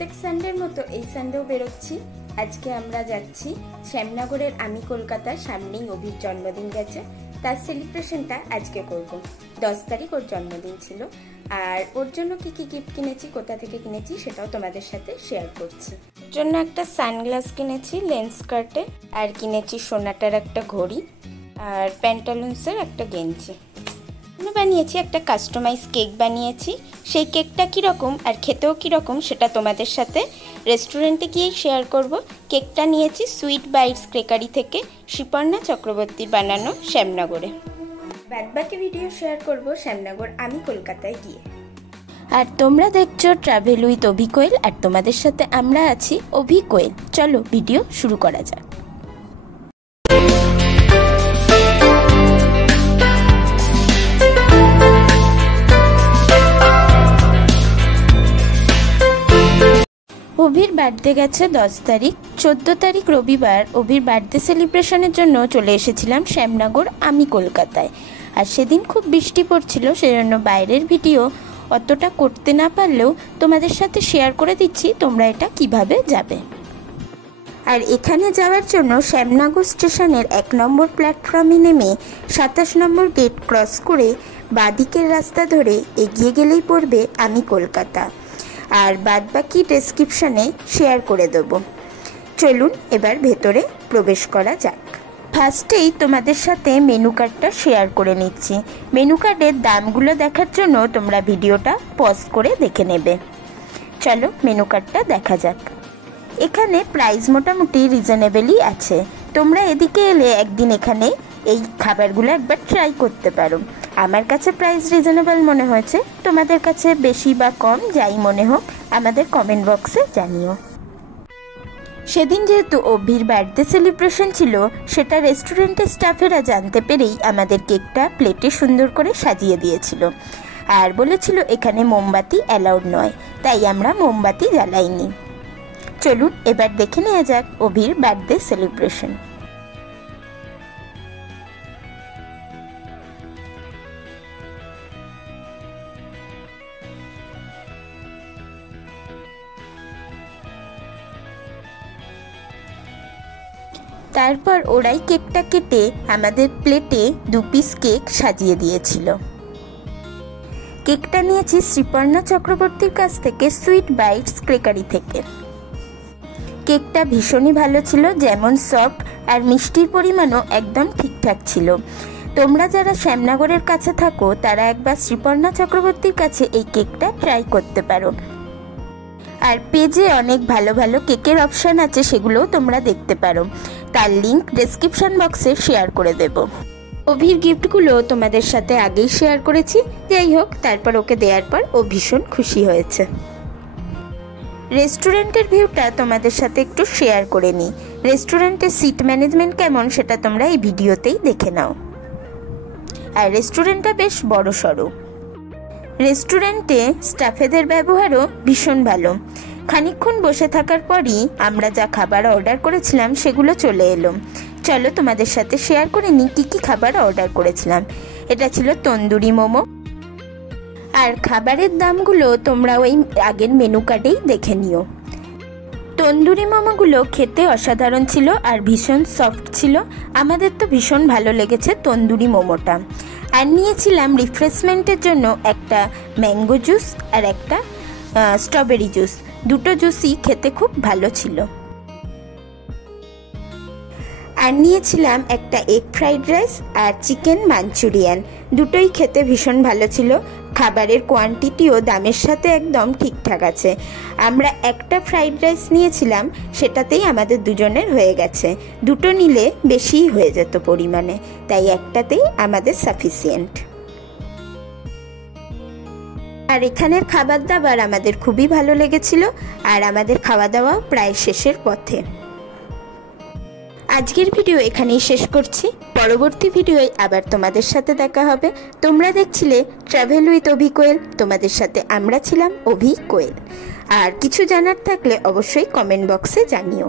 প্রত্যেক সানডের মতো এই সানডেও বেরোচ্ছি। আজকে আমরা যাচ্ছি শ্যামনগরের আমি কলকাতার সামনেই অভির জন্মদিন গেছে, তার সেলিব্রেশনটা আজকে করব। 10 তারিখ ওর জন্মদিন ছিল, আর ওর জন্য কি কি গিফট কিনেছি, কোথা থেকে কিনেছি সেটাও তোমাদের সাথে শেয়ার করছি। ওর জন্য একটা সানগ্লাস কিনেছি লেন্স কার্টে, আর কিনেছি সোনাটার একটা ঘড়ি, আর প্যান্টালুন্সের একটা গেঞ্জি। বানিয়েছি একটা কাস্টমাইজ কেক বানিয়েছি। সেই কেকটা কীরকম আর খেতেও কীরকম সেটা তোমাদের সাথে রেস্টুরেন্টে গিয়েই শেয়ার করব। কেকটা নিয়েছি সুইট বাইটস ক্রেকারি থেকে, শিপর্ণা চক্রবর্তীর বানানো, শ্যামনগরে। বাদবাকি ভিডিও শেয়ার করব শ্যামনগর আমি কলকাতায় গিয়ে। আর তোমরা দেখছো ট্রাভেল উইথ অভি কোয়েল, আর তোমাদের সাথে আমরা আছি অভি কোয়েল। চলো ভিডিও শুরু করা যাক। অভির বার্থডে গেছে 10 তারিখ। 14 তারিখ রবিবার অভির বার্থডে সেলিব্রেশনের জন্য চলে এসেছিলাম শ্যামনগর আমি কলকাতায়। আর সেদিন খুব বৃষ্টি পড়ছিল, সেজন্য বাইরের ভিডিও অতটা করতে না পারলেও তোমাদের সাথে শেয়ার করে দিচ্ছি তোমরা এটা কিভাবে যাবে। আর এখানে যাওয়ার জন্য শ্যামনগর স্টেশনের 1 নম্বর প্ল্যাটফর্মে নেমে 27 নম্বর গেট ক্রস করে বাঁদিকের রাস্তা ধরে এগিয়ে গেলেই পড়বে আমি কলকাতা। আর বাদবাকি ডেসক্রিপশানে শেয়ার করে দেবো। চলুন এবার ভেতরে প্রবেশ করা যাক। ফার্স্টেই তোমাদের সাথে মেনু কার্ডটা শেয়ার করে নিচ্ছি। মেনু কার্ডের দামগুলো দেখার জন্য তোমরা ভিডিওটা পজ করে দেখে নেবে। চলো মেনু কার্ডটা দেখা যাক। এখানে প্রাইস মোটামুটি রিজনেবলই আছে। তোমরা এদিকে এলে একদিন এখানে এই খাবারগুলো একবার ট্রাই করতে পারো। আমার কাছে প্রাইস রিজনেবল মনে হয়েছে, তোমাদের কাছে বেশি বা কম যাই মনে হোক আমাদের কমেন্ট বক্সে জানিও। সেদিন যেহেতু অভির বার্থডে সেলিব্রেশন ছিল, সেটা রেস্টুরেন্টের স্টাফেরা জানতে পেরেই আমাদের কেকটা প্লেটে সুন্দর করে সাজিয়ে দিয়েছিল, আর বলেছিল এখানে মোমবাতি অ্যালাউড নয়, তাই আমরা মোমবাতি জ্বালাইনি। চলুন এবার দেখে নেওয়া যাক অভির বার্থডে সেলিব্রেশন। তারপর ওরাই কেকটা কেটে আমাদের প্লেটে 2 পিস কেক সাজিয়ে দিয়েছিল। কেকটা নিয়েছি শিপর্ণা চক্রবর্তীর কাছ থেকে, সুইট বাইটস ক্রেকারি থেকে। কেকটা ভীষণই ভালো ছিল, যেমন সফট আর মিষ্টির পরিমাণও একদম ঠিকঠাক ছিল। তোমরা যারা শ্যামনগরের কাছে থাকো তারা একবার শিপর্ণা চক্রবর্তীর কাছে এই কেকটা ট্রাই করতে পারো। আর পেজে অনেক ভালো ভালো কেকের অপশান আছে, সেগুলোও তোমরা দেখতে পারো। তার লিঙ্ক ডেসক্রিপশন বক্সে শেয়ার করে দেব। অভির গিফটগুলো তোমাদের সাথে আগেই শেয়ার করেছি, যাই হোক তারপর ওকে দেওয়ার পর ও ভীষণ খুশি হয়েছে। রেস্টুরেন্টের ভিউটা তোমাদের সাথে একটু শেয়ার করে নিই। রেস্টুরেন্টের সিট ম্যানেজমেন্ট কেমন সেটা তোমরা এই ভিডিওতেই দেখে নাও। আর রেস্টুরেন্টটা বেশ বড় সড়ো। রেস্টুরেন্টে স্টাফেদের ব্যবহারও ভীষণ ভালো। খানিকক্ষণ বসে থাকার পরই আমরা যা খাবার অর্ডার করেছিলাম সেগুলো চলে এলো। চলো তোমাদের সাথে শেয়ার করে নিই কী কী খাবার অর্ডার করেছিলাম। এটা ছিল তন্দুরি মোমো। আর খাবারের দামগুলো তোমরা ওই আগের মেনু কার্ডেই দেখে নিও। তন্দুরি মোমোগুলো খেতে অসাধারণ ছিল আর ভীষণ সফট ছিল। আমাদের তো ভীষণ ভালো লেগেছে তন্দুরি মোমোটা। আর নিয়েছিলাম রিফ্রেশমেন্টের জন্য একটা ম্যাঙ্গো জুস আর একটা স্ট্রবেরি জুস। দুটো জুসই খেতে খুব ভালো ছিল। আর নিয়েছিলাম একটা এগ ফ্রাইড রাইস আর চিকেন মাঞ্চুরিয়ান। দুটোই খেতে ভীষণ ভালো ছিল। খাবারের কোয়ান্টিটিও দামের সাথে একদম ঠিকঠাক আছে। আমরা একটা ফ্রাইড রাইস নিয়েছিলাম, সেটাতেই আমাদের দুজনের হয়ে গেছে। দুটো নিলে বেশিই হয়ে যেত পরিমাণে, তাই একটাতেই আমাদের সাফিসিয়েন্ট। আর এখানের খাবার দাবার আমাদের খুবই ভালো লেগেছিল, আর আমাদের খাওয়া দাওয়াও প্রায় শেষের পথে। আজকের ভিডিও এখানেই শেষ করছি। পরবর্তী ভিডিওয় আবার তোমাদের সাথে দেখা হবে। তোমরা দেখছিলে ট্রাভেল উইথ অভি কোয়েল, তোমাদের সাথে আমরা ছিলাম অভি কোয়েল। আর কিছু জানার থাকলে অবশ্যই কমেন্ট বক্সে জানিও।